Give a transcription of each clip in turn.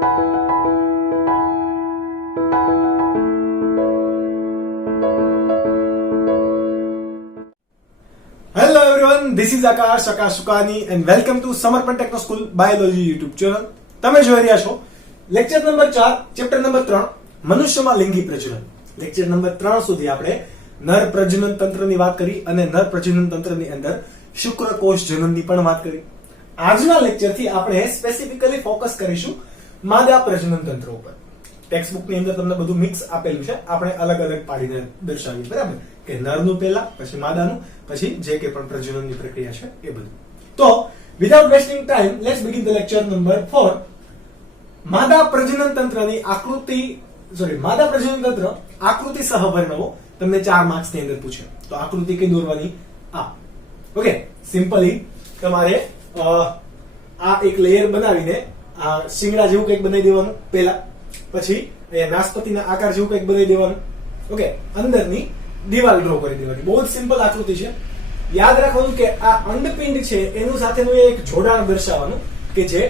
Hello everyone, this is Akash Sukani and welcome to Samarpan Techno School Biology YouTube channel. તમે જોઈ રહ્યા છો lecture number 4 chapter number 3 મનુષ્યમાં લિંગી પ્રજનન. લેક્ચર નંબર 3 સુધી આપણે નર પ્રજનન તંત્રની વાત કરી અને નર પ્રજનન તંત્રની અંદર શુક્રકોષ જનનની પણ વાત કરી. આજના લેક્ચરથી આપણે સ્પેસિફિકલી ફોકસ કરીશું માદા પ્રજનન તંત્ર ઉપર. ટેક્સ્ટ બુકની અંદર તમને બધું મિક્સ આપેલું છે, આપણે અલગ અલગ પાડીને દર્શાવીએ, બરાબર? કે નરનું પહેલા, પછી માદાનું, પછી જે કે પણ પ્રજનનની પ્રક્રિયા છે એ બધું. તો without wasting time let's begin the lecture number 4. માદા પ્રજનન તંત્રની માદા પ્રજનન તંત્ર આકૃતિ સહ વર્ણવો તમને 4 માર્ક્સ ની અંદર પૂછે. તો આકૃતિ કઈ દોરવાની? આ. ઓકે, સિમ્પલી તમારે આ એક લેયર બનાવીને આ શિંગડા જેવું કંઈક બનાવી દેવાનું પહેલા, પછી અહીંયા નાસપતિના આકાર જેવું કંઈક બનાવી દેવાનું. ઓકે, અંદરની દિવાલ ડ્રો કરી દેવાની. બહુ જ સિમ્પલ આકૃતિ છે. યાદ રાખવાનું કે આ અંડપિંડ છે એનું સાથેનું એક જોડાણ દર્શાવવાનું કે જે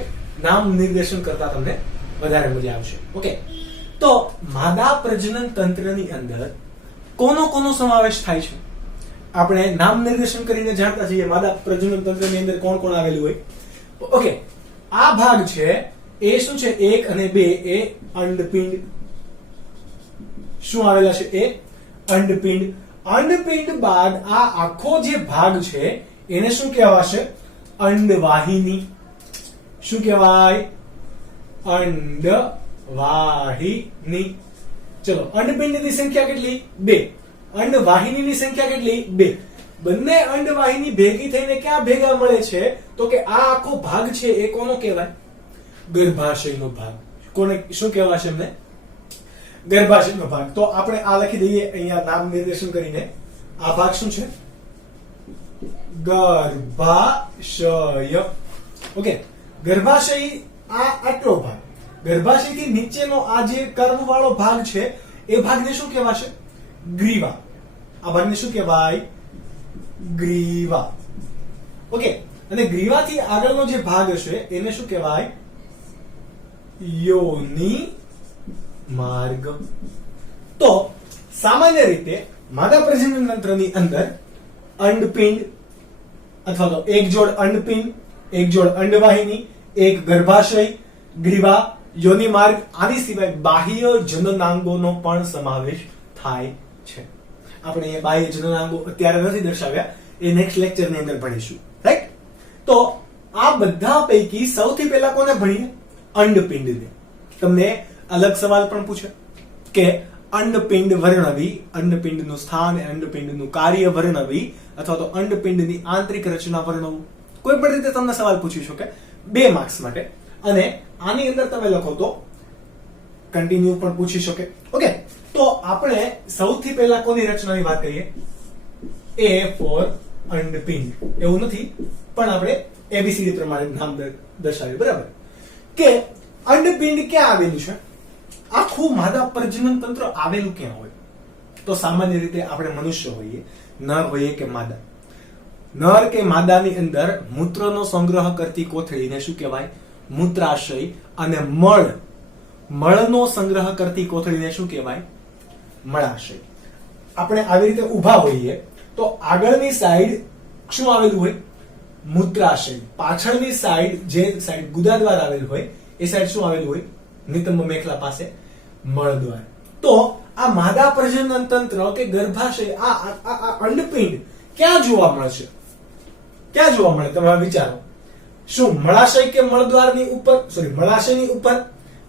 નામ નિર્દેશન કરતા તમને વધારે મજા આવશે. ઓકે, તો માદા પ્રજનન તંત્રની અંદર કોનો સમાવેશ થાય છે આપણે નામ નિર્દેશન કરીને જાણતા છીએ. માદા પ્રજનન તંત્રની અંદર કોણ કોણ આવેલું હોય? ઓકે, આ ભાગ છે એ શું છે? 1 અને 2 એ અંડપિંડ. શું આવેલા છે? એ અંડપિંડ. અંડપિંડ બાદ આ આખો જે ભાગ છે એને શું કહેવાશે? અંડવાહિની. શું કહેવાય? અંડવાહિની. ચલો, અંડપિંડની સંખ્યા કેટલી? 2. અંડવાહિનીની સંખ્યા કેટલી? 2. બંને અંડવાહિની ભેગી થઈને ક્યાં ભેગા મળે છે? તો કે આ આખો ભાગ છે એ કોનો કહેવાય? ગર્ભાશયનો ભાગ. કોને શું કહેવાશે એમને? ગર્ભાશયનો ભાગ. તો આપણે આ લખી દઈએ અહીંયા નામ નિર્દેશન કરીને. આ ભાગ શું છે? ગર્ભાશય. ઓકે, ગર્ભાશય આ આટલો ભાગ. ગર્ભાશયથી નીચેનો આ જે કર્વ વાળો ભાગ છે એ ભાગને શું કહેવાશે? ગ્રીવા. આ ભાગને શું કહેવાય? ગ્રીવા. ઓકે, અને ગ્રીવાથી આગળનો જે ભાગ હશે એને શું કહેવાય? યોની માર્ગ. તો સામાન્ય રીતે માદા પ્રજનન તંત્રની અંદર અંડપિંડ અથવા તો એક જોડ અંડપિંડ, એક જોડ અંડવાહિની, એક ગર્ભાશય, ગ્રીવા, યોની માર્ગ, આની સિવાય બાહ્ય જનનાંગોનો પણ સમાવેશ થાય છે. આપણે એ બાહ્ય જનનાંગો અત્યારે નથી દર્શાવ્યા, એ નેક્સ્ટ લેક્ચરની અંદર ભણીશું, રાઈટ? તો આ બધા પૈકી સૌથી પહેલા કોને ભણીએ? અંડપિંડને. તમને અલગ સવાલ પણ પૂછે કે અંડપિંડ વર્ણવી, અંડપિંડનું સ્થાન, અંડપિંડનું કાર્ય વર્ણવી અથવા તો અંડપિંડની આંતરિક રચના વર્ણવું. કોઈ પણ રીતે તમને સવાલ પૂછી શકે 2 માર્ક્સ માટે. અને આની અંદર તમે લખો તો કન્ટિન્યુ પણ પૂછી શકે. ઓકે, તો આપણે સૌથી પહેલા કોની રચનાની વાત કરીએ? A ફોર અંડપિંડ. એવું નથી, પણ આપણે ABCD પ્રમાણે નામ દર્શાવ્યું, બરાબર? કે અંડપિંડ ક્યાં આવેલું છે? આખું માદા પ્રજનન તંત્ર આવેલું ક્યાં હોય? તો સામાન્ય રીતે આપણે મનુષ્ય હોઈએ, નર હોઈએ કે માદા, નર કે માદાની અંદર મૂત્રનો સંગ્રહ કરતી કોથળીને શું કહેવાય? મૂત્રાશય. અને મળનો સંગ્રહ કરતી કોથળીને શું કહેવાય? મળાશય. આપણે આવી રીતે ઊભા હોઈએ તો આગળની સાઈડ શું આવેલું હોય? મૂત્રાશય. પાછળની સાઈડ, જે સાઈડ ગુદાદ્વાર આવેલું હોય એ સાઈડ શું આવેલું હોય? નિતંબ મેખલા પાસે મળદ્વાર. તો આ માદા પ્રજનન તંત્ર કે ગર્ભાશય, આ અંડપિંડ ક્યાં જોવા મળશે? ક્યાં જોવા મળે? તમે વિચારો. શું મળાશય કે મળદ્વારની ઉપર, મળાશયની ઉપર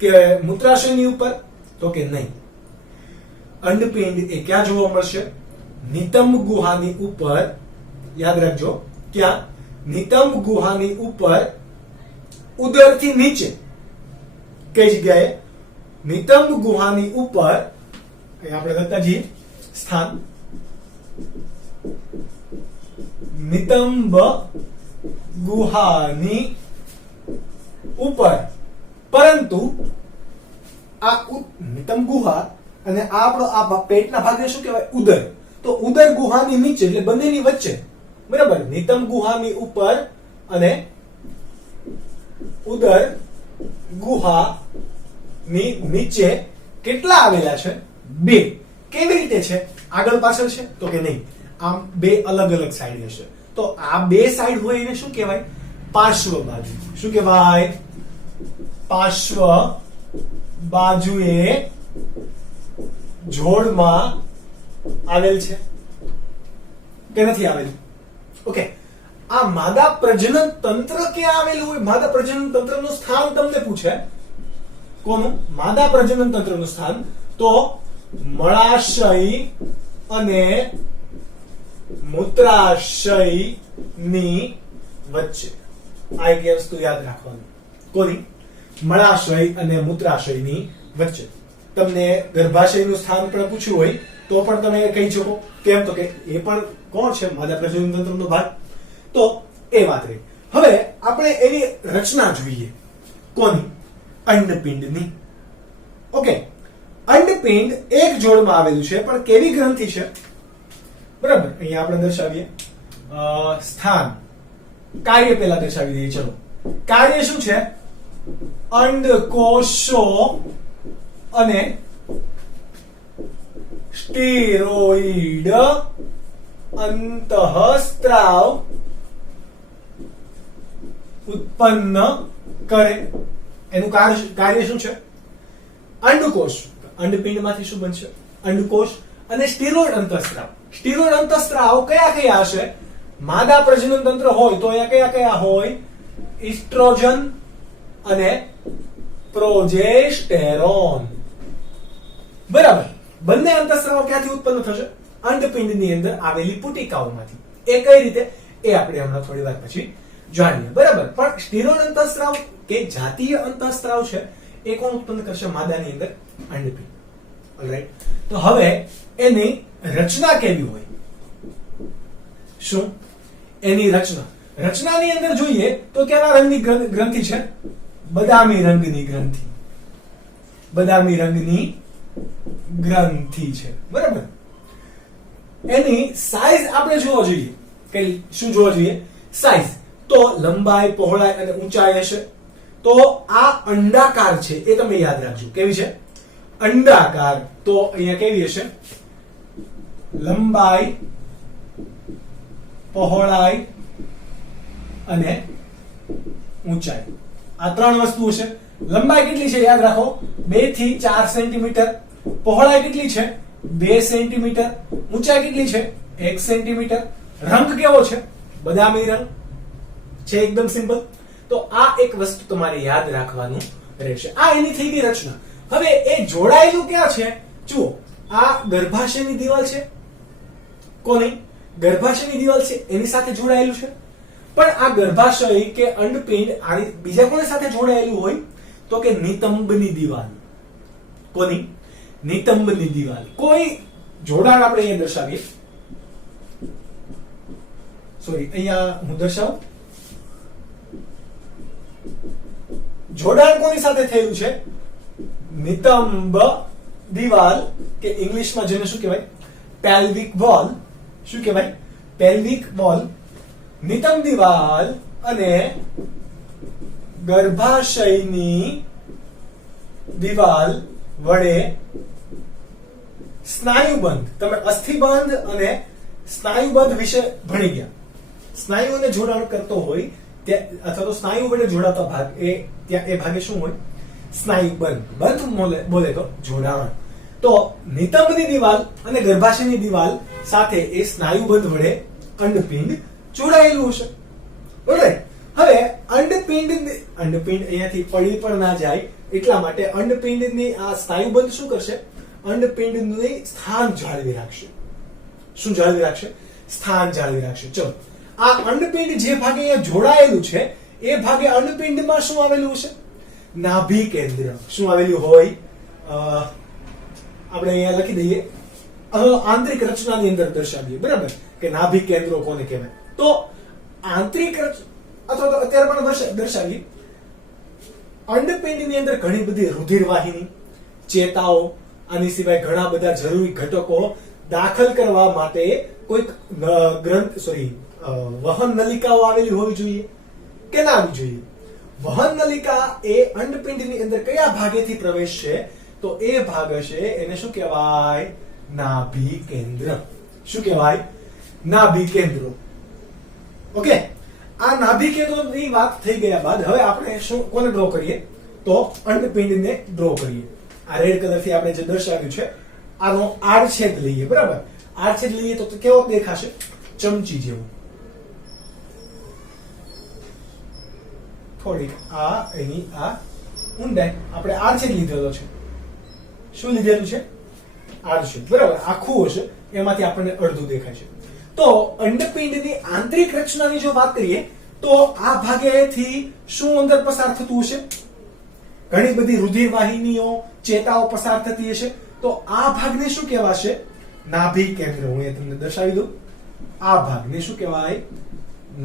કે મૂત્રાશયની ઉપર? તો કે નહીં. અંડપિંડ એ ક્યાં જોવા મળશે? નિતંબ ગુહાની ઉપર. યાદ રાખજો, ક્યાં? નિતંબ ગુહાની ઉપર, ઉદરથી નીચે. કઈ જગ્યાએ? નિતંબ ગુહાની ઉપર. આપણે લખતા જઈએ સ્થાન. નિતંબ ગુહાની ઉપર. પરંતુ આ નિતંબ ગુહા અને આ આપણો આ પેટના ભાગને શું કહેવાય? ઉદર. તો ઉદર ગુહાની નીચે, એટલે બંનેની વચ્ચે, બરાબર? નિતંબ ગુહાની ઉપર અને ઉદર ગુહા ની નીચે કેટલા આવેલા છે? 2. કેવી રીતે છે? આગળ પાછળ છે તો કે નહીં, આમ 2 અલગ અલગ સાઈડ હશે. તો આ 2 સાઈડ હોય એને શું કહેવાય? પાર્શ્વ બાજુ. શું કહેવાય? પાર્શ્વ બાજુએ જોડમાં આવેલ છે કે નથી આવેલું? ઓકે. આ માદા પ્રજનન તંત્ર ક્યાં આવેલું હોય? માદા પ્રજનન તંત્રનું સ્થાન તમને પૂછે. કોનું? માદા પ્રજનન તંત્રનું સ્થાન. તો મળાશય અને મૂત્રાશયની વચ્ચે. આ એક વસ્તુ યાદ રાખવાની. કોની? મળાશય અને મૂત્રાશયની વચ્ચે. તમને ગર્ભાશયનું સ્થાન પણ પૂછ્યું હોય તો પણ તમે કહી શકો. કેમ? તો કે એ પણ કોણ છે? માદા પ્રજનન તંત્રનો ભાગ. તો એ વાત રહી. હવે આપણે એની રચના જોઈએ. કોની? અંડપિંડની. ઓકે. અંડપિંડ એક જોડમાં આવેલું છે, પણ કેવી ગ્રંથિ છે? બરાબર. અહીંયા આપણે દર્શાવીએ સ્થાન. કાર્ય પહેલા દર્શાવી દઈએ. ચલો, કાર્ય શું છે? અંડકોષો અને સ્ટેરોઇડ અંતઃસ્ત્રાવ ઉત્પન્ન કરે. એનું કાર્ય શું છે? અંડકોષ. અંડપિંડમાંથી શું બનશે? અંડકોષ અને સ્ટેરોઇડ અંતઃસ્ત્રાવ. સ્ટેરોઇડ અંતઃસ્ત્રાવ કયા કયા હશે? માદા પ્રજનન તંત્ર હોય તો અહીંયા કયા કયા હોય? ઇસ્ટ્રોજન અને પ્રોજેસ્ટેરોન. બરાબર. બંને અંતઃસ્ત્રાવો ક્યાંથી ઉત્પન્ન થશે? અંડપિંડની અંદર આવેલી પુટિકાઓમાંથી. એ કઈ રીતે? એ આપણે હમણાં થોડી વાર પછી જાણીએ. બરાબર. પણ સ્ટેરોઇડ અંતઃસ્ત્રાવ કે જાતીય અંતઃસ્ત્રાવ છે એ કોણ ઉત્પન્ન કરશે? માદાની અંદર અંડપિંડ. ઓલરાઈટ. તો હવે એની રચના કેવી હોય? શું એની રચનાની અંદર જોઈએ તો કેવા રંગની ગ્રંથિ છે? બદામી રંગની ગ્રંથિ. બદામી રંગની ગ્રંથિ છે. બરાબર. એની સાઈઝ આપણે જોવા જોઈએ. કે શું જોવા જોઈએ? સાઈઝ. તો લંબાઈ, પહોળાઈ અને ઊંચાઈ હશે. તો આ અંડાકાર છે એ તમે યાદ રાખજો. કેવી છે? અંડાકાર. તો અહીંયા કેવી હશે? લંબાઈ, પહોળાઈ અને ઊંચાઈ. આ 3 વસ્તુ છે. લંબાઈ કેટલી છે? યાદ રાખો, 2 થી 4 સેન્ટીમીટર. પહોળાઈ કેટલી છે? 2 સેન્ટીમીટર. ઊંચાઈ કેટલી છે? 1 સેન્ટીમીટર. રંગ કેવો છે? બદામી રંગ છે. એકદમ સિમ્પલ. તો આ એક વસ્તુ તમારે યાદ રાખવાનું રહેશે. આ એની થઈ ગઈ રચના. હવે એ જોડાયેલું ક્યાં છે? જુઓ, આ ગર્ભાશયની દિવાલ છે. કોની? ગર્ભાશયની દિવાલ છે એની સાથે જોડાયેલું છે. પણ આ ગર્ભાશય કે અંડપિંડ આની બીજા કોની સાથે જોડાયેલું હોય? તો કે નિતંબની દિવાલ. કોની? નિતંબની દિવાલ. કોઈ જોડાણ આપણે અહીંયા દર્શાવીએ. સોરી, અહીંયા હું દર્શાવું. જોડાણ કોની સાથે થયેલું છે? નિતંબ દિવાલ કે ઇંગ્લિશમાં જેને શું કહેવાય? Pelvic wall. શું કહેવાય? Pelvic wall. નિતંબ દિવાલ અને ગર્ભાશયની દિવાલ વડે સ્નાયુબંધ. તમે અસ્થિબંધ અને સ્નાયુબંધ વિશે ભણી ગયા. સ્નાયુઓને જોડાણ કરતો હોય અથવા તો સ્નાયુ વડે જોડાતા ભાગ એ ભાગે શું હોય? સ્નાયુબંધ. બંધ બોલે તો જોડાણ. તો નિતંબની દિવાલ અને ગર્ભાશયની દિવાલ સાથે એ સ્નાયુબંધ વડે અંડપિંડ જોડાયેલું હશે. બરાબર. હવે અંડપિંડ અહીંયાથી પડી પણ ના જાય એટલા માટે અંડપિંડની આ સ્નાયુબંધ શું કરશે? અંડપિંડનું સ્થાન જાળવી રાખશે. શું જાળવી રાખશે? સ્થાન જાળવી રાખશે. ચલો, આ અંડપિંડ જે ભાગે અહીંયા જોડાયેલું છે એ ભાગે અંડપિંડમાં શું આવેલું છે? નાભી કેન્દ્ર. શું આવેલું હોય? આપણે અહીંયા લખી દઈએ અથવા આંતરિક રચનાની અંદર દર્શાવીએ. બરાબર. કે નાભી કેન્દ્રો કોને કહેવાય? તો આંતરિક અથવા તો અત્યારે પણ દર્શાવીએ. અંડપિંડની અંદર ઘણી બધી રુધિર વાહિની, ચેતાઓ, આની સિવાય ઘણા બધા જરૂરી ઘટકો દાખલ કરવા માટે કોઈક વહન નલિકાઓ આવેલી હોવી જોઈએ કે ના આવી જોઈએ? વહન નલિકા એ અંડપિંડની અંદર કયા ભાગેથી પ્રવેશશે તો એ ભાગ હશે એને શું કહેવાય નાભી કેન્દ્ર શું કહેવાય નાભી કેન્દ્ર ઓકે આ નાભી કેન્દ્રની વાત થઈ ગયા બાદ હવે આપણે શું કોને ડ્રો કરીએ તો અંડપિંડને ડ્રો કરીએ આ રેડ કલરથી આપણે જે દર્શાવ્યું છે આનો આડછેદ લઈએ બરાબર આડછેદ લઈએ તો કેવો દેખાશે ચમચી જેવું થોડીક આ એની આ ઊંડાઈ આપણે આડછેદ લીધેલો છે શું લીધેલું છે આડછેદ બરાબર આખું હશે એમાંથી આપણને અડધું દેખાય છે તો અંડપિંડની આંતરિક રચનાની જો વાત કરીએ તો આ ભાગેથી શું અંદર પસાર થતું હશે ઘણી બધી રુધિર વાહિનીઓ ચેતાઓ પસાર થતી હશે તો આ ભાગને શું કહેવાશે નાભી કેન્દ્ર હું એ તમને દર્શાવી દઉં આ ભાગને શું કહેવાય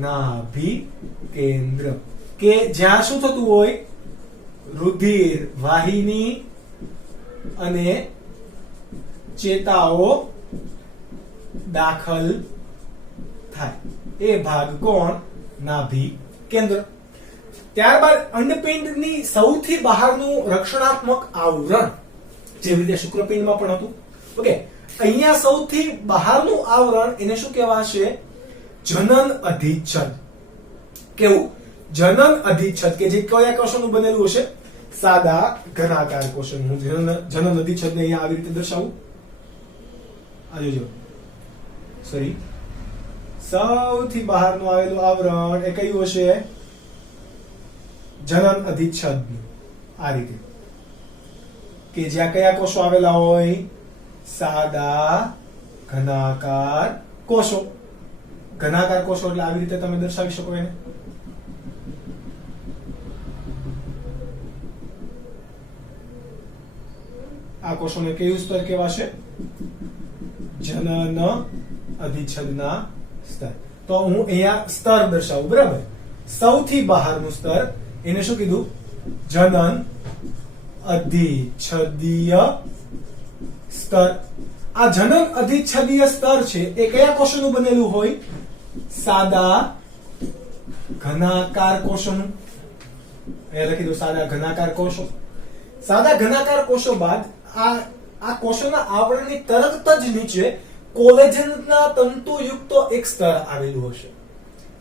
નાભી કેન્દ્ર કે જ્યાં શું થતું હોય રુધિર વાહિની અને ચેતાઓ દાખલ થાય એ ભાગ કોણ નાભી કેન્દ્ર ત્યારબાદ અંડપિંડની સૌથી બહારનું રક્ષણાત્મક આવરણ જેવી રીતે શુક્રપિંડમાં પણ હતું ઓકે અહીંયા સૌથી બહારનું આવરણ એને શું કહેવાશે જનન અધિચ્છદ કેવું જનન અધિચ્છદ કે જે કયા કોષોનું બનેલું હશે સાદા ઘનાકાર કોષોનું જનન અધિચ્છદને અહીંયા આવી રીતે દર્શાવું આ જોજો સોરી સૌથી બહારનું આવેલું આવરણ એ કયું હશે જનન અધિચ્છદ આ રીતે કે જ્યાં કયા કોષો આવેલા હોય સાદા ઘનાકાર કોષો ઘનાકાર કોષો એટલે આવી રીતે તમે દર્શાવી શકો એને આ કોષોને કયું સ્તર કહેવાશે જનન અધિચ્છદના સ્તર તો હું અહીંયા સ્તર દર્શાવું બરાબર સૌથી બહારનું સ્તર એને શું કીધું જનન અધિચ્છદીય સ્તર આ જનન અધિચ્છદીય સ્તર છે એ કયા કોષોનું બનેલું હોય સાદા ઘનાકાર કોષોનું અહીંયા લખી દઉં સાદા ઘનાકાર કોષો સાદા ઘનાકાર કોષો બાદ આ કોષોના આવરણની તરત જ નીચે કોલેજનના તંતુયુક્ત એક સ્તર આવેલું હશે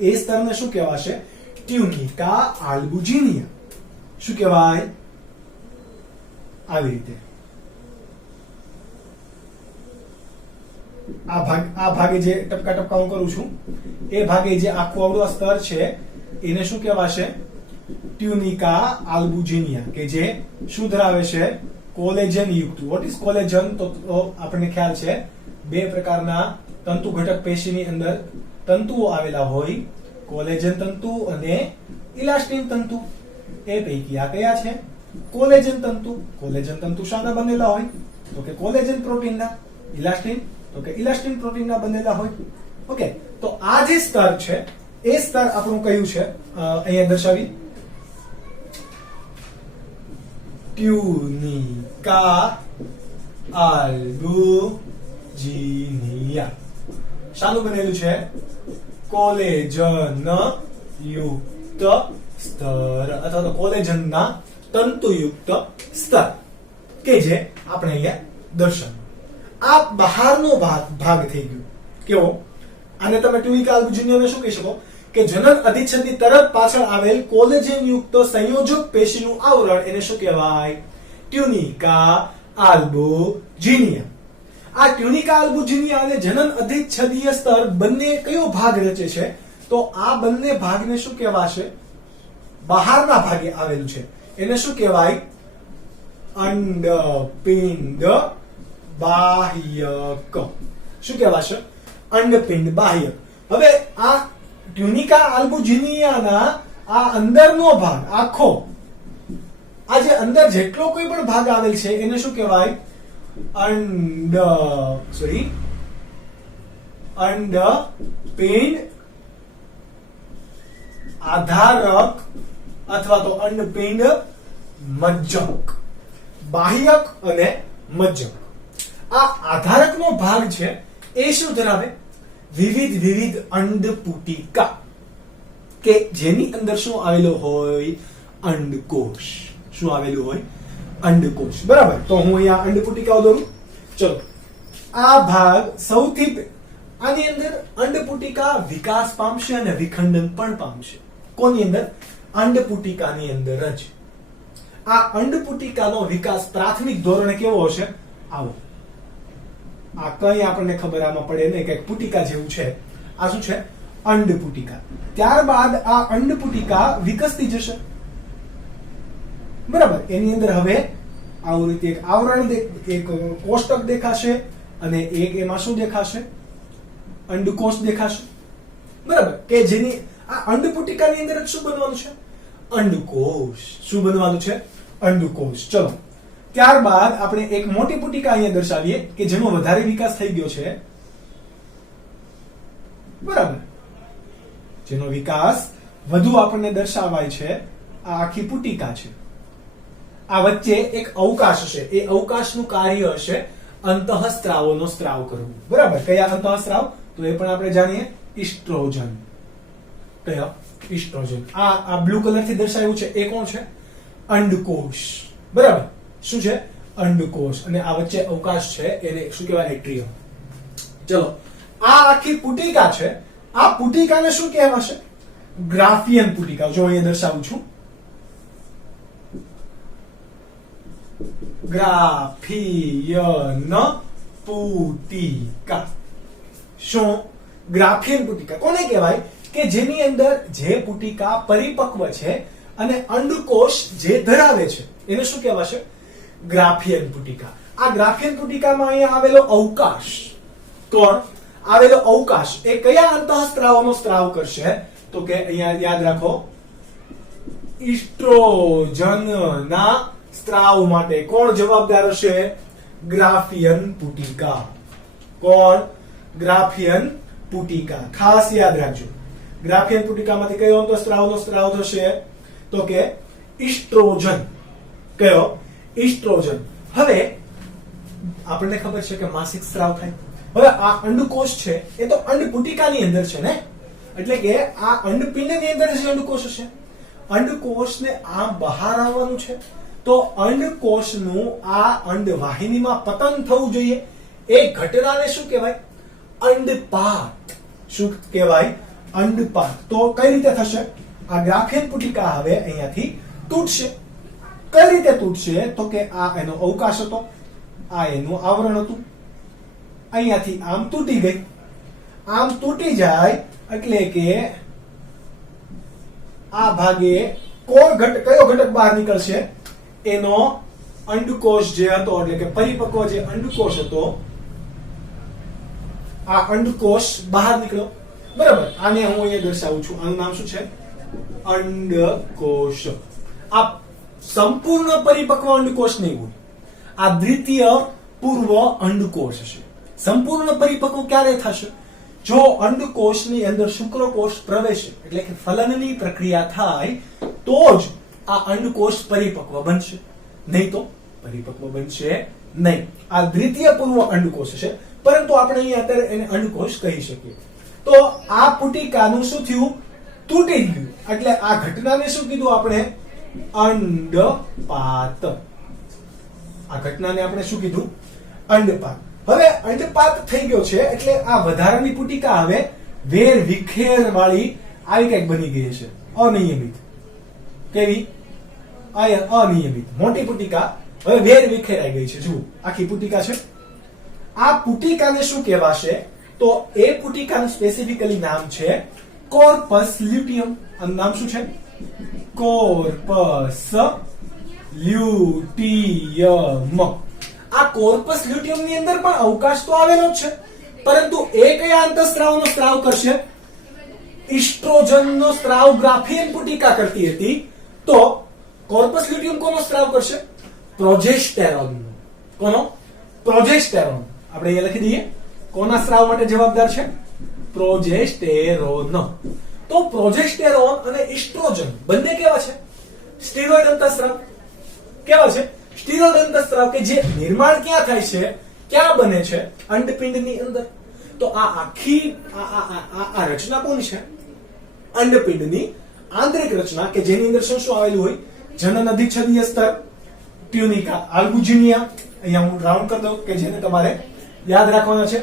એ સ્તરને શું કહેવાશે ટ્યુનિકા આલ્બુજિનિયા શું કહેવાય આવી રીતે આ ભાગે જે ટપકા ટપકા હું કરું છું એ ભાગે જે આખું અવળું સ્તર છે એને શું કહેવાશે ટ્યુનિકા આલ્બુજિનિયા કે જે શું ધરાવે છે કોલેજન યુક્ત વોટ ઇઝ કોલેજન તો આપણને ખ્યાલ છે બે પ્રકારના તંતુ ઘટક પેશીની અંદર તંતુઓ આવેલા હોય કોલેજન તંતુ અને ઇલાસ્ટિન તંતુ એ પૈકી આ કયા છે કોલેજન તંતુ શાના બનેલા હોય તો કે કોલેજન પ્રોટીનના ઇલાસ્ટિન તો કે ઇલાસ્ટિન પ્રોટીનના બનેલા હોય ઓકે તો આ જે સ્તર છે એ સ્તર આપણું કયું છે અહીંયા દર્શાવી ટ્યુનિકા આલ્બુજિનિયા શાનું બનેલું છે કોલેજન યુક્ત સ્તર અથવા તો કોલેજનના તંતુયુક્ત સ્તર કે જે આપણે અહીંયા દર્શાવ્યું આ બહારનો ભાગ થઈ ગયો કેવો આને તમે ટ્યુનિકા આલ્બુજિનિયાને શું કહી શકો કે જનન અધિચ્છદની તરત પાછળ આવેલ કોલેજન યુક્ત સંયોજક પેશીનું આવરણ એને શું કહેવાય ટ્યુનિકા આલ્બુજિનિયા આ ટ્યુનિકા આલ્બુજિનિયા અને જનન અધિચ્છદીય સ્તર બંને કયો ભાગ રચે છે તો આ બંને ભાગને શું કહેવાશે બહારના ભાગે આવેલું છે એને શું કહેવાય અંડપિંડ બાહ્યક શું કહેવાશે અંડપિંડ બાહ્યક હવે આ ટ્યુનિકા આલ્બુજિનિયાના આ અંદરનો ભાગ આખો આ જે અંદર જેટલો કોઈ પણ ભાગ આવેલ છે એને શું કહેવાય અંડપિંડ આધારક અથવા તો અંડપિંડ મજ્જક બાહ્યક અને મજ્જક આ આધારકનો ભાગ છે એ શું ધરાવે વિવિધ અંડપુટિકા કે જેની અંદર શું આવેલો હોય અંડકોષ. શું આવેલું હોય? અંડકોષ. બરાબર. તો હું અહીંયા અંડપુટિકાઓ દોરું. ચલો, આ ભાગ સૌથી આની અંદર અંડપુટિકા વિકાસ પામશે અને વિખંડન પણ પામશે. કોની અંદર? અંડપુટિકાની અંદર જ. આ અંડપુટિકાનો વિકાસ પ્રાથમિક ધોરણે કેવો હશે? આવો. આ કઈ આપણને ખબર આમાં પડે નહીં, કે પુટિકા જેવું છે. આ શું છે? અંડપુટિકા. ત્યારબાદ આ અંડપુટિકા વિકસતી જશે. બરાબર. એની અંદર હવે આવું રીતે એક આવરણ, એક કોષ્ટક દેખાશે અને એક એમાં શું દેખાશે? અંડકોષ દેખાશે. બરાબર. કે જેની આ અંડપુટિકાની અંદર શું બનવાનું છે? અંડકોષ. શું બનવાનું છે? અંડકોષ. ચલો, ત્યારબાદ આપણે એક મોટી પુટિકા અહીંયા દર્શાવીએ કે જેનો વધારે વિકાસ થઈ ગયો છે. બરાબર. જેનો વિકાસ વધુ આપણને દર્શાવાય છે. આ આખી પુટિકા છે. આ વચ્ચે એક અવકાશ હશે. એ અવકાશનું કાર્ય હશે અંતઃસ્ત્રાવોનો સ્ત્રાવ કરવો. બરાબર. કયા અંતઃસ્ત્રાવ? તો એ પણ આપણે જાણીએ. ઇસ્ટ્રોજન. કયા? ઇસ્ટ્રોજન. આ બ્લુ કલર થી દર્શાવ્યું છે એ કોણ છે? અંડકોષ. બરાબર. શું છે? અંડકોષ. અને આ વચ્ચે અવકાશ છે એને શું કહેવાય? એટ્રિયમ. ચલો, આ આખી પુટિકા છે. આ પુટિકાને શું કહેવાશે? ગ્રાફિયન પુટિકા. જો અહીંયા દર્શાવું છું. ગ્રાફિયન પુટિકા. શું? ગ્રાફિયન પુટિકા કોને કહેવાય? કે જેની અંદર જે પુટિકા પરિપક્વ છે અને અંડકોષ જે ધરાવે છે એને શું કહેવાશે? ગ્રાફિયન પુટિકા. આ ગ્રાફિયન પુટિકામાં અહીંયા આવેલો અવકાશ, કોણ? આવેલો અવકાશ એ કયા અંતઃસ્ત્રાવોનો સ્ત્રાવ કરશે? તો કે અહીંયા યાદ રાખો, ઇસ્ટ્રોજનના સ્ત્રાવ માટે કોણ જવાબદાર હશે? ગ્રાફિયન પુટિકા. કોણ? ગ્રાફિયન પુટિકા. ખાસ યાદ રાખજો. ગ્રાફિયન પુટિકામાંથી કયો અંતઃસ્ત્રાવનો સ્ત્રાવ થશે? તો કે ઇસ્ટ્રોજન. કયો? ઇસ્ટ્રોજન. હવે આપણને ખબર છે કે માસિક સ્ત્રાવ થાય. હવે આ અંડકોષ છે એ તો અંડપુટિકાની અંદર છે ને, એટલે કે આ અંડપિંડની અંદર જે અંડકોષ હશે, અંડકોષને આમ બહાર આવવાનું છે. તો અંડકોષનું આ અંડવાહિનીમાં પતન થવું જોઈએ. એ ઘટનાને શું કહેવાય? અંડપાત. શું કહેવાય? અંડપાત. તો કઈ રીતે થશે? આ ગ્રાફિયન પુટિકા હવે અહીંયાથી તૂટશે. કઈ રીતે તૂટશે? તો કે આ એનો અવકાશ હતો, આ એનું આવરણ હતું, અહીંયાથી આમ તૂટી ગઈ. આમ તૂટી જાય એટલે કે આ ભાગે કયો ઘટક બહાર નીકળશે? એનો અંડકોષ જે હતો, એટલે કે પરિપક્વ જે અંડકોષ હતો, આ અંડકોષ બહાર નીકળ્યો. બરાબર. આને હું અહીંયા દર્શાવું છું. આનું નામ શું છે? અંડકોષ. આ સંપૂર્ણ પરિપક્વ અંડકોષ નહીં હોય. આ દ્વિતીય પૂર્વ અંડકોષ હશે. સંપૂર્ણ પરિપક્વ ક્યારે થશે? જો અંડકોષની અંદર શુક્રકોષ પ્રવેશે, એટલે કે ફલનની પ્રક્રિયા થાય તો જ આ અંડકોષ પરિપક્વ બનશે. નહીં તો પરિપક્વ બનશે નહીં. આ દ્વિતીય પૂર્વ અંડકોષ હશે, પરંતુ આપણે અહીંયા અત્યારે એને અંડકોષ કહી શકીએ. તો આ પુટિકાનું શું થયું? તૂટી ગયું. એટલે આ ઘટનાને શું કીધું આપણે? અંડપાત. આ ઘટનાને આપણે શું કીધું? અંડપાત. હવે અંડપાત થઈ ગયો છે એટલે આ વધારાની પુટિકા હવે વેર વિખેર વાળી આવી કઈક બની ગઈ છે. અનિયમિત. કેવી? અનિયમિત. મોટી પુટિકા હવે વેર વિખેરાઈ ગઈ છે. જુઓ, આખી પુટિકા છે. આ પુટિકાને શું કહેવાશે? તો એ પુટિકાનું સ્પેસિફિકલી નામ છે કોર્પસ લ્યુટિયમ. આનું નામ શું છે? Corpus luteum. આ કોર્પસ લ્યુટિયમ ની અંદર પણ અવકાશ તો આવેલો જ છે, પરંતુ એ કયા અંતઃસ્ત્રાવનો સ્ત્રાવ કરશે? ઇસ્ટ્રોજનનો સ્ત્રાવ ગ્રાફિયન પુટિકા કરતી હતી, તો કોર્પસ લ્યુટિયમ કોનો સ્ત્રાવ કરશે? પ્રોજેસ્ટેરોન. કોનો? પ્રોજેસ્ટેરોન. આપણે અહીંયા લખી દઈએ કોના સ્ત્રાવ માટે જવાબદાર છે? પ્રોજેસ્ટેરોન. તો પ્રોજેસ્ટેરોન અને ઇસ્ટ્રોજન બંને કેવા છે? સ્ટીરોઇડ અંતઃસ્ત્રાવ. કેવા છે? સ્ટીરોઇડ અંતઃસ્ત્રાવ કે જે નિર્માણ ક્યાં થાય છે? ક્યાં બને છે? અંડપિંડની અંદર. તો આ આખી આ રચના કોની છે? અંડપિંડની આંતરિક રચના, કે જેની અંદર શું શું આવેલું હોય? જનન અધિચ્છદીય સ્તર, ટ્યુનિકા આલ્બુજિનિયા, અહીંયા હું રાઉન્ડ કરી દઉં કે જેને તમારે યાદ રાખવાના છે.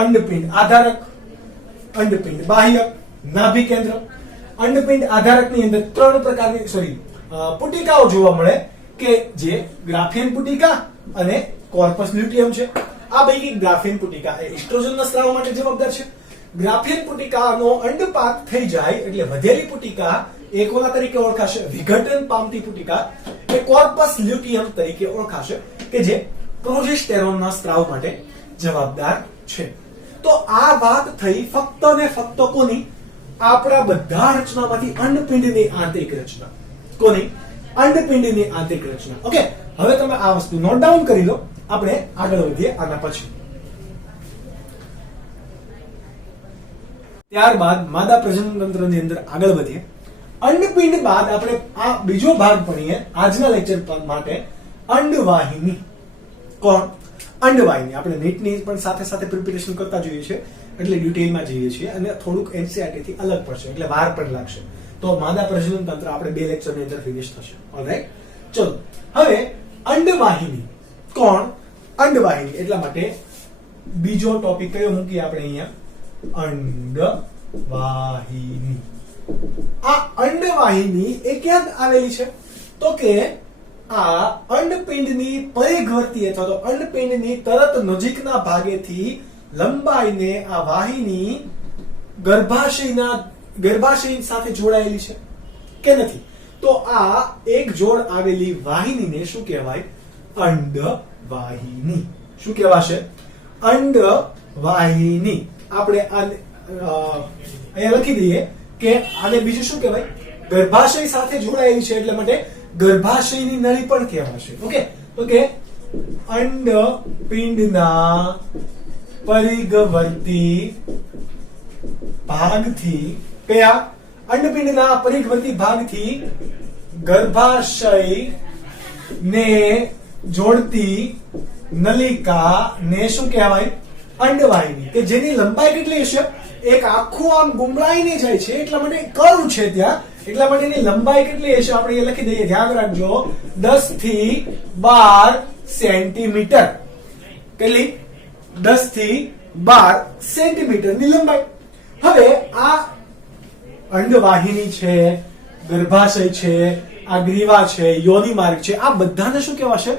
અંડપિંડ આધારક, અંડપિંડ બાહ્યક, નાભી કેન્દ્ર. અંડપિંડ આધારકની અંદર ત્રણ પ્રકારની પુટિકાઓ જોવા મળે કે જે ગ્રાફિયન પુટિકા અને કોર્પસ લ્યુટિયમ છે. આ પૈકી ગ્રાફિયન પુટિકા એ એસ્ટ્રોજનના સ્ત્રાવ માટે જવાબદાર છે. ગ્રાફિયન પુટિકાનો અંડપાક થઈ જાય એટલે વધેલી પુટિકા એ કોના તરીકે ઓળખાશે? વિઘટન પામતી પુટિકા એ કોર્પસ લ્યુટિયમ તરીકે ઓળખાશે કે જે પ્રોજેસ્ટેરોનના સ્ત્રાવ માટે જવાબદાર છે. તો આ વાત થઈ ફક્ત ને ફક્ત કોની? આપણા બધા રચનામાંથી અંડપિંડની આંતરિક રચના. કોની? અંડપિંડની આંતરિક રચના. ઓકે, હવે તમે આ વસ્તુ નોટ ડાઉન કરી લો. આપણે આગળ વધીએ આના પછી. ત્યારબાદ માદા પ્રજનન તંત્રની અંદર આગળ વધીએ. અંડપિંડ બાદ આપણે આ બીજો ભાગ ભણીએ આજના લેક્ચર માટે, અંડવાહિની. કોણ? અંડવાહિની. આપણે નીટની પણ સાથે સાથે પ્રિપેરેશન કરતા જોઈએ છીએ એટલે ડિટેલમાં જઈએ છીએ અને થોડુંક એનસીઈઆરટી થી અલગ પડશે એટલે વાર પણ લાગશે. તો માદા પ્રજનન તંત્ર આપણે 2 લેક્ચરની અંદર ફિનિશ થશે. ઓલરાઈટ, ચલો હવે અંડવાહિની. કોણ? અંડવાહિની. એટલા માટે બીજો ટોપિક કયો મૂકીએ આપણે અહીંયા? અંડવાહિની. આ અંડવાહિની એ ક્યાં આવેલી છે? તો કે આ અંડપિંડની પરિઘવર્તી અથવા તો અંડપિંડની તરત નજીકના ભાગેથી લંબાઈને આ વાહિની ગર્ભાશય સાથે જોડાયેલી છે કે નથી? તો આ એક જોડ આવેલી વાહિનીને શું કહેવાય? અંડવાહિની. શું કહેવાશે? અંડવાહિની. આપણે અહીંયા લખી દઈએ કે આને બીજું શું કહેવાય? ગર્ભાશય સાથે જોડાયેલી છે એટલે માટે ગર્ભાશયની નળી પણ કહેવાશે. ઓકે, તો કે અંડપિંડના પરિઘવર્તી ભાગથી, કયા? અંડપિંડના પરિઘવર્તી ભાગથી ગર્ભાશય ને જોડતી નલિકા ને શું કહેવાય? અંડવાહિની. કે જેની લંબાઈ કેટલી હશે? એક આખું આમ ગુમરાઈને જાય છે એટલા માટે કર્વ છે ત્યાં, એટલા માટે એની લંબાઈ કેટલી હશે? આપણે એ લખી દઈએ, ધ્યાન રાખજો, 10 થી 12 સેન્ટીમીટર. કેટલી? 10 થી 12 સેન્ટીમીટરની લંબાઈ. હવે આ અંડવાહિની છે, ગર્ભાશય છે, આ ગ્રીવા છે, યોનિ માર્ગ છે, આ બધાને શું કહેવાશે?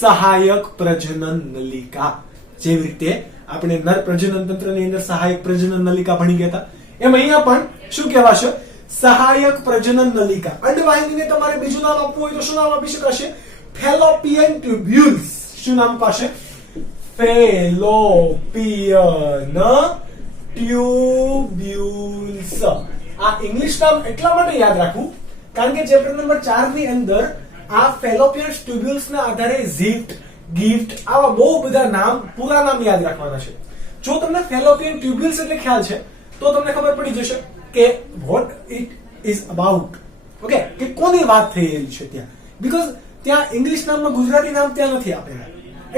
સહાયક પ્રજનન નલિકા. જેવી રીતે આપણે નર પ્રજનન તંત્રની અંદર સહાયક પ્રજનન નલિકા ભણી ગયા હતા, એમ અહીંયા પણ શું કહેવાશે? સહાયક પ્રજનન નલિકા. અંડવાહિનીને તમારે બીજું નામ આપવું હોય તો શું નામ આપી શકાશે? ફેલોપિયન ટ્યુબ્યુલ્સ. શું નામ અપાશે? ફેલોપિયન ટ્યુબ્યુલ્સ. આ ઇંગ્લિશ નામ એટલા માટે યાદ રાખવું કારણ કે ચેપ્ટર નંબર 4 ની અંદર આ ફેલોપિયન ટ્યુબ્યુલ્સ ના આધારે ઝિફ્ટ, ગિફ્ટ આવા બહુ બધા નામ, પૂરા નામ યાદ રાખવાના છે. જો તમને ફેલોપિયન ટ્યુબ્યુલ્સ એટલે ખ્યાલ છે તો તમને ખબર પડી જશે કે what it is about. Okay, કે કોની વાત થઈ રહી છે ત્યાં, બીકોઝ ત્યાં ઇંગ્લિશ નામમાં ગુજરાતી નામ ત્યાં નથી આપેલા,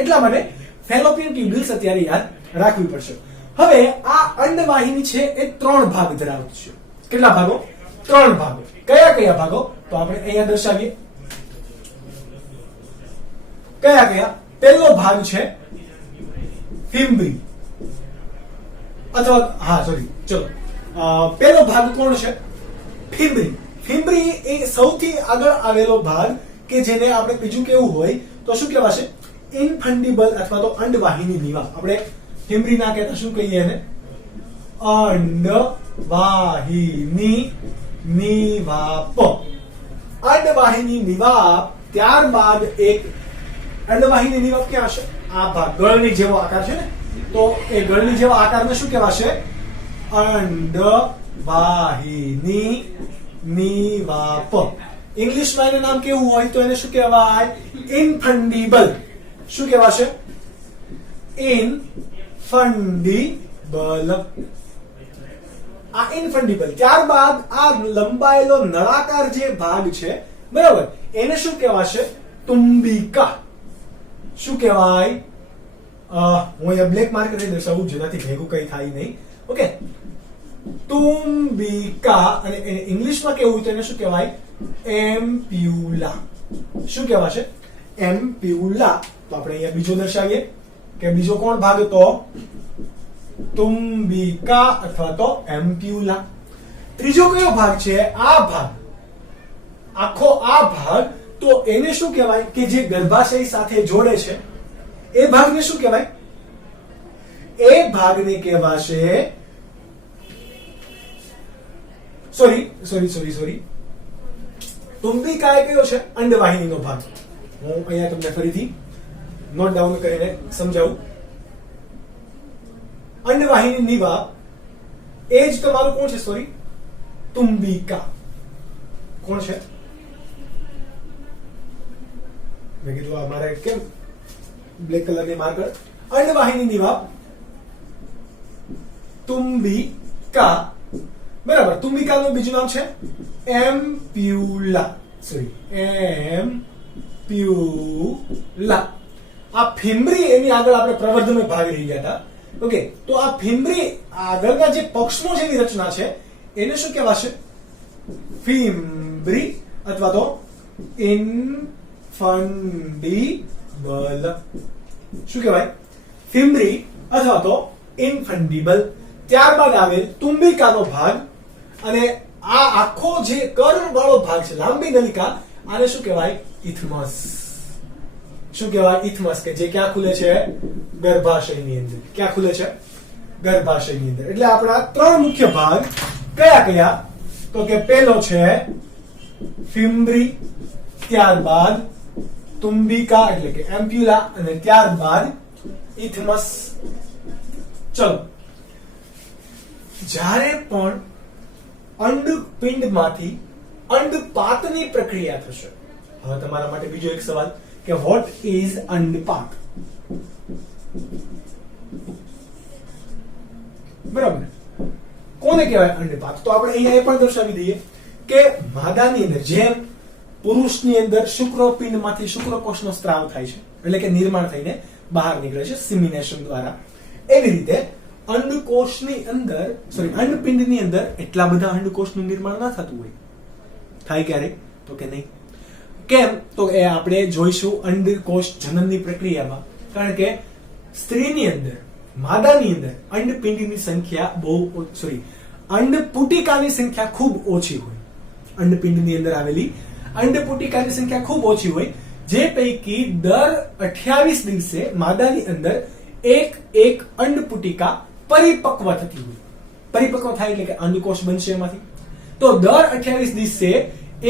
એટલા માટે ફેલોપિયન ટ્યુબ્યુલ્સ અત્યારે યાદ રાખવી પડશે. હવે આ અંડવાહિની છે એ 3 ભાગ ધરાવતી છે. કેટલા ભાગો? 3 ભાગો. કયા કયા ભાગો? તો આપણે અહીંયા દર્શાવીએ. કયા કયા? પહેલો ભાગ છે ફિમ્બ્રી અથવા ચલો પહેલો ભાગ કોણ છે? ફિમ્બ્રી. ફિમ્બ્રી એ સૌથી આગળ આવેલો ભાગ કે જેને આપણે બીજું કેવું હોય તો શું કહેવાશે? ઇનફંડિબલ અથવા તો અંડવાહિની નિવાપ. આપણે ફિમ્બ્રી ના કહેતા શું કહીએ એને? અંડવાહિની નિવાપ. અંડવાહિની નિવાપ. ત્યારબાદ એક અંડવાહિની નિવાપ ક્યાં હશે? આ ભાગ ગળની જેવો આકાર છે ને, તો એ ગળની જેવો આકારને શું કહેવાશે? અંડવાહિની નિવાપ. ઇંગ્લિશમાં એનું નામ કેવું હોય તો એને શું કહેવાય? ઇનફંડિબલ. શું કહેવાશે? ઇનફંડિબલ. આ ઇનફંડિબલ. ત્યારબાદ આ લંબાયેલો નળાકાર જે ભાગ છે, બરાબર, એને શું કહેવાશે? તુંબિકા. શું કહેવાય? હું અહીંયા બ્લેક માર્ક કરી દર્શાવું જેનાથી ભેગું કઈ થાય નહીં. ઓકે, તુંબિકા. અને ઇંગ્લિશમાં કેવું તો એને શું કહેવાય? એમ્પ્યુલા. શું કહેવાશે? એમ્પ્યુલા. તો આપણે અહીંયા બીજો દર્શાવીએ કે બીજો કોણ ભાગ? તો તુંબિકા અથવા તો એમ્પ્યુલા. ત્રીજો કયો ભાગ છે? આ ભાગ, આખો આ ભાગ. તો એને શું કહેવાય? કે જે ગર્ભાશય સાથે જોડે છે એ ભાગને શું કહેવાય? એ ભાગને કહેવાશે સોરી તુંબિકા એ કયો છે? અંડવાહિનીનો ભાગ. હું અહીંયા તમને ફરીથી નોટ ડાઉન કરીને સમજાવું. અંડવાહિની નિવાપ એ જ તમારું કોણ છે? સોરી, તુંબિકા. કોણ છે? મેં કીધું આ મારે કેમ બ્લેક કલરની માર્કર. અંડવાહિની નિવાપ તુંબિકા. બરાબર. તુંબિકાનું બીજું નામ છે એમ્પ્યુલા. એમ્પ્યુલા. આ ફિમ્બ્રી એની આગળ આપણે પ્રવર્ધમય ભાગ રહી ગયા હતા. ઓકે, તો આ ફિમ્બ્રી આગળના જે પક્ષનો જેની રચના છે એને શું કહેવાશે? ફિમ્બ્રી અથવા તો ઇનફંડિબલ. શું કહેવાય? ફિમ્બ્રી અથવા તો ઇનફંડિબલ. ત્યારબાદ આવેલ તુંબિકાનો ભાગ અને આ આખો જે કર્ણ વાળો ભાગ છે, લાંબી નલિકા, આને શું કહેવાય? ઇથમસ. શું કહેવાય? ઇથમસ. કે જે ક્યાં ખુલે છે? ગર્ભાશયની અંદર. ક્યાં ખુલે છે? ગર્ભાશયની અંદર. એટલે આપણા ત્રણ મુખ્ય ભાગ કયા કયા? તો કે પહેલો છે ફિમ્બ્રી, ત્યારબાદ તુંબિકા એટલે કે એમ્પ્યુલા અને ત્યારબાદ ઇથમસ. ચલો, જ્યારે પણ અંડપિંડમાંથી અંડપાતની પ્રક્રિયા થશે. હવે તમારા માટે બીજો એક સવાલ કે વોટ ઇઝ અંડપાત? બરાબર. કોને કહેવાય અંડપાત? તો આપણે અહીંયા એ પણ દર્શાવી દઈએ કે માદાની અંદર જેમ પુરુષની અંદર શુક્રપિંડમાંથી શુક્રકોષનો સ્ત્રાવ થાય છે, એટલે કે નિર્માણ થઈને બહાર નીકળે છે સિમિનેશન દ્વારા, એવી રીતે અંડકોષની અંદર અંડપિંડની અંદર એટલા બધા અંડકોષનું નિર્માણ ના થતું હોય. થાય ક્યારે? તો કે નહીં. કેમ? તો એ આપણે જોઈશું અંડકોષ જનનની પ્રક્રિયામાં. કારણ કે સ્ત્રીની અંદર, માદાની અંદર અંડપિંડની સંખ્યા અંડપુટિકાની સંખ્યા ખૂબ ઓછી હોય. અંડપિંડની અંદર આવેલી અંડપુટિકાની સંખ્યા ખૂબ ઓછી હોય, જે પૈકી દર 28 દિવસે માદાની અંદર એક અંડપુટિકા પરિપક્વ થતી હોય. પરિપક્વ થાય એટલે કે અંડકોષ બનશે એમાંથી. તો દર 28 દિવસે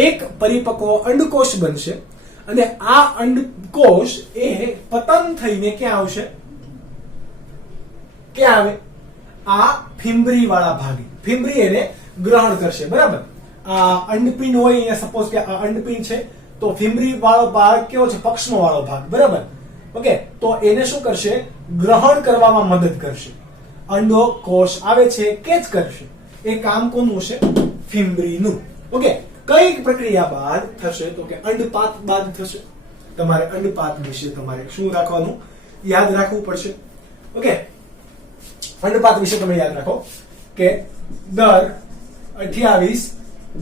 એક પરિપક્વ અંડકોષ બનશે અને આ અંડકોષ એ પતન થઈને ક્યાં આવશે? ક્યાં આવે? આ ફિમ્બ્રી વાળા ભાગે. ફિમ્બ્રી એને ગ્રહણ કરશે. બરાબર. આ અંડપિંડ હોય, અહીંયા સપોઝ કે આ અંડપિંડ છે, તો ફિમ્બ્રી વાળો ભાગ કેવો છે? પક્ષનો વાળો ભાગ. બરાબર. ઓકે, તો એને શું કરશે? ગ્રહણ કરવામાં મદદ કરશે. અંડકોષ આવે છે કેચ કરશે. એ કામ કોનું હશે? ફિમ્બ્રીનું. ઓકે, કઈ પ્રક્રિયા બાદ થશે? તો કે અંડપાત બાદ થશે. તમારે અંડપાત વિશે તમારે શું રાખવાનું? યાદ રાખવું પડશે. ઓકે, અંડપાત વિશે તમે યાદ રાખો કે દર 28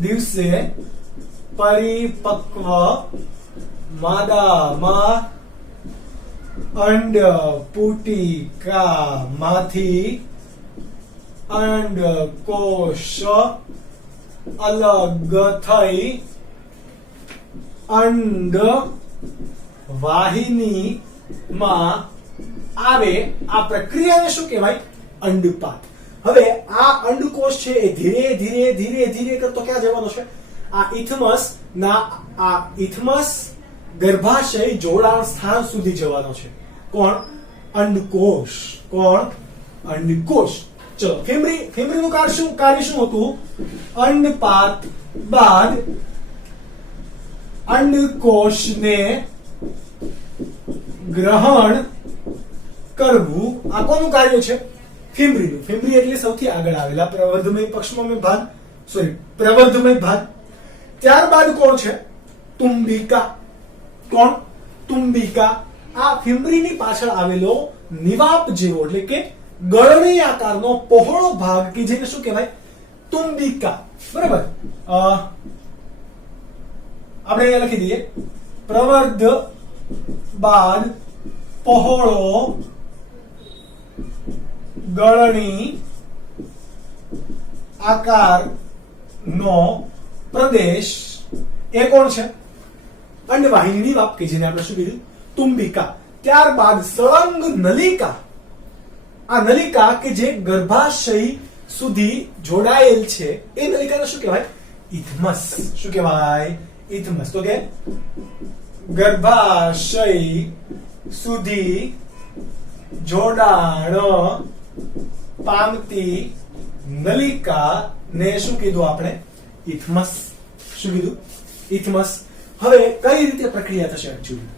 દિવસે પરિપક્વ માદામાં અંડપુટિકામાંથી અંડકોષ અલગ થઈ અંડવાહિનીમાં આવે. આ પ્રક્રિયાને શું કહેવાય? અંડપાત. હવે આ અંડકોષ છે એ ધીરે ધીરે કરતો ક્યાં જવાનો છે? આ ઇથમસ ગર્ભાશય જોડાણ સ્થાન સુધી જવાનો છે. કોણ? અંડકોષ. કોણ? અંડકોષ. ચલો, ફિમ્બ્રીનું કાર્ય શું હતું? અંડપાત બાદ અંડકોષને ગ્રહણ કરવું. આ કોનું કાર્ય છે? ફિમ્બ્રીનું. ફિમ્બ્રી એટલે સૌથી આગળ આવેલા પ્રવર્ધમય પક્ષમાં પ્રવર્ધમય ભાગ. ત્યારબાદ કોણ છે? તુંબિકા. કોણ? તુંબિકા. આ ફિમ્બ્રીની પાછળ આવેલો નિવાપ જેવો એટલે કે ગળણી આકારનો પહોળો ભાગ કે જેને શું કહેવાય? તુંબિકા. બરાબર. આપણે અહીંયા લખી દઈએ પ્રવર્ધ બાદ પહોળો ગળણી આકારનો પ્રદેશ એ કોણ છે? અંડવાહિનીની વાપ કે જેને આપણે શું કીધું? તુંબિકા. ત્યારબાદ સળંગ નલિકા. આ નલિકા કે જે ગર્ભાશય સુધી જોડાયેલ છે એ નલિકાને શું કહેવાય? ઇથમસ. શું કહેવાય? ઇથમસ. તો કે ગર્ભાશય સુધી જોડાણ પામતી નલિકા ને શું કીધું આપણે? ઇથમસ. શું કીધું? ઇથમસ. હવે કઈ રીતે પ્રક્રિયા થશે? એકચ્યુઅલી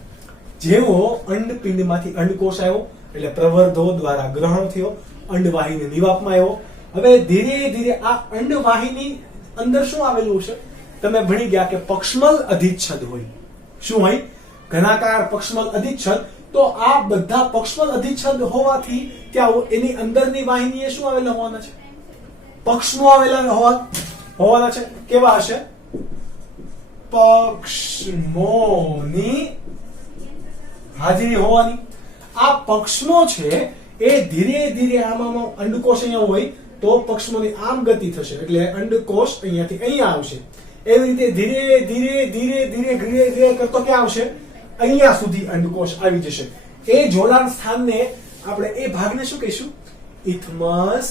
જેવો અંડપિંડમાંથી અંડકોષ આવ્યો એટલે પ્રવર્ધો દ્વારા ગ્રહણ થયો, અંડવાહિની નિવાપમાં આવ્યો. હવે ધીરે ધીરે આ અંડવાહિની અંદર શું આવેલું છે? તમે ભણી ગયા કે પક્ષમલ અધિચ્છદ હોય. શું હોય? ઘનાકાર પક્ષમલ અધિચ્છદ. તો આ બધા પક્ષમલ અધિચ્છદ હોવાથી ત્યાં એની અંદરની વાહિનીએ શું આવેલા હોવાના છે? પક્ષમો આવેલા હોવાના છે. કેવા હશે? પક્ષમોની હાજરી હોવાની. આ પક્ષમો છે એ ધીરે ધીરે આમાં અંડકોષ અહીંયા હોય તો પક્ષમોની આમ ગતિ થશે એટલે અંડકોષ અહીંયાથી અહીંયા આવશે. એવી રીતે ધીરે ધીરે ધીરે ધીરે ધીરે ધીરે કરતો ક્યાં આવશે? અહીંયા સુધી અંડકોષ આવી જશે. એ જોડાણ સ્થાનને આપણે એ ભાગને શું કહીશું? ઇથમસ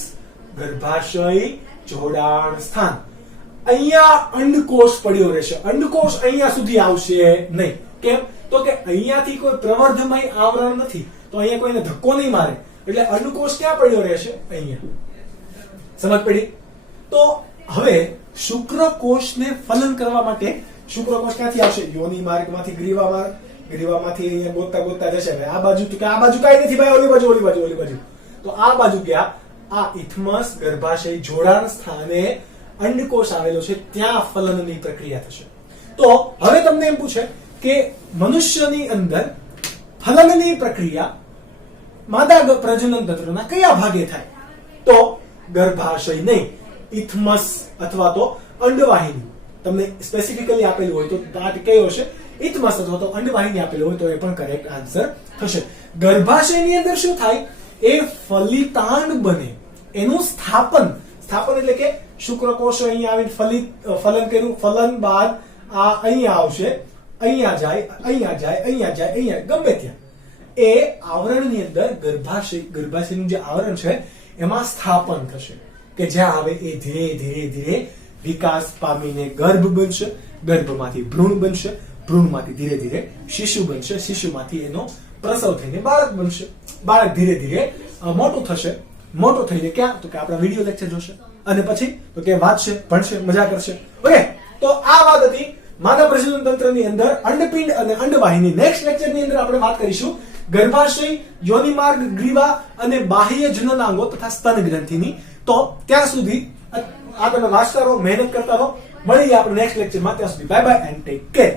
ગર્ભાશય જોડાણ સ્થાન. અહીંયા અંડકોષ પડ્યો રહેશે. અંડકોષ અહીંયા સુધી આવશે નહીં. કેમ? તો કે અહીંયાથી કોઈ પ્રવર્ધમય આવરણ નથી તો અહીંયા કોઈને ધક્કો નહીં મારે એટલે અંડકોષ ક્યાં પડ્યો રહેશે? અહીંયા. સમજ પડી? તો હવે શુક્રકોષને ફલન કરવા માટે શુક્રકોષ ક્યાંથી આવશે? યોની માર્ગમાંથી ગ્રીવામાંથી અહીંયા ગોતતા ગોતતા જશે. આ બાજુ તો કે આ બાજુ કાઈ નથી ભાઈ, ઓલી બાજુ ઓલી બાજુ ઓલી બાજુ. તો આ બાજુ ગયા આ ઇથમસ ગર્ભાશય જોડાણ સ્થાને અંડકોષ આવેલો છે ત્યાં ફલનની પ્રક્રિયા થશે. તો હવે તમને એમ પૂછે કે મનુષ્યની અંદર ફલનની પ્રક્રિયા માદા પ્રજનન તંત્રના કયા ભાગે થાય? તો ગર્ભાશય નહીં, ઇથમસ અથવા તો અંડવાહિની. તમને સ્પેસિફિકલી આપેલું હોય તો પાર્ટ કયો હશે? ઇથમસ અથવા તો અંડવાહિની આપેલું હોય તો એ પણ કરેક્ટ આન્સર થશે. ગર્ભાશયની અંદર શું થાય? એ ફલિતાંડ બને. એનું સ્થાપન એટલે કે શુક્રકોષો અહીંયા આવીને ફલન કર્યું. ફલન બાદ આ અહીંયા આવશે, અહીંયા જાય, અહીંયા જાય, અહીંયા જાય, અહીંયા ગમે ત્યાં એ આવરણની અંદર ગર્ભાશયનું જે આવરણ છે એમાં સ્થાપન થશે કે જ્યાં હવે એ ધીરે ધીરે ધીરે વિકાસ પામીને ગર્ભ બનશે, ગર્ભમાંથી ભ્રૂણ બનશે, ભ્રૂણમાંથી ધીરે ધીરે શિશુ બનશે, શિશુમાંથી એનો પ્રસવ થઈને બાળક બનશે, બાળક ધીરે ધીરે મોટું થશે, મોટો થઈને ક્યાં? તો કે આપણા વિડિયો લેક્ચર જોશે અને પછી તો કે વાંચશે, ભણશે, મજા કરશે. ઓકે, તો આ વાત હતી માનવ પ્રજનન તંત્રની અંદર અંડપિંડ અને અંડવાહિની. નેક્સ્ટ લેક્ચરની અંદર આપણે વાત કરીશું ગર્ભાશય, યોનિમાર્ગ, ગ્રીવા અને બાહ્ય જનનાંગો તથા સ્તન ગ્રંથિની. તો ત્યાં સુધી આ તમે વાંચતા રહો, મહેનત કરતા રહો. મળીએ આપણે નેક્સ્ટ લેક્ચરમાં. ત્યાં સુધી bye bye and take care.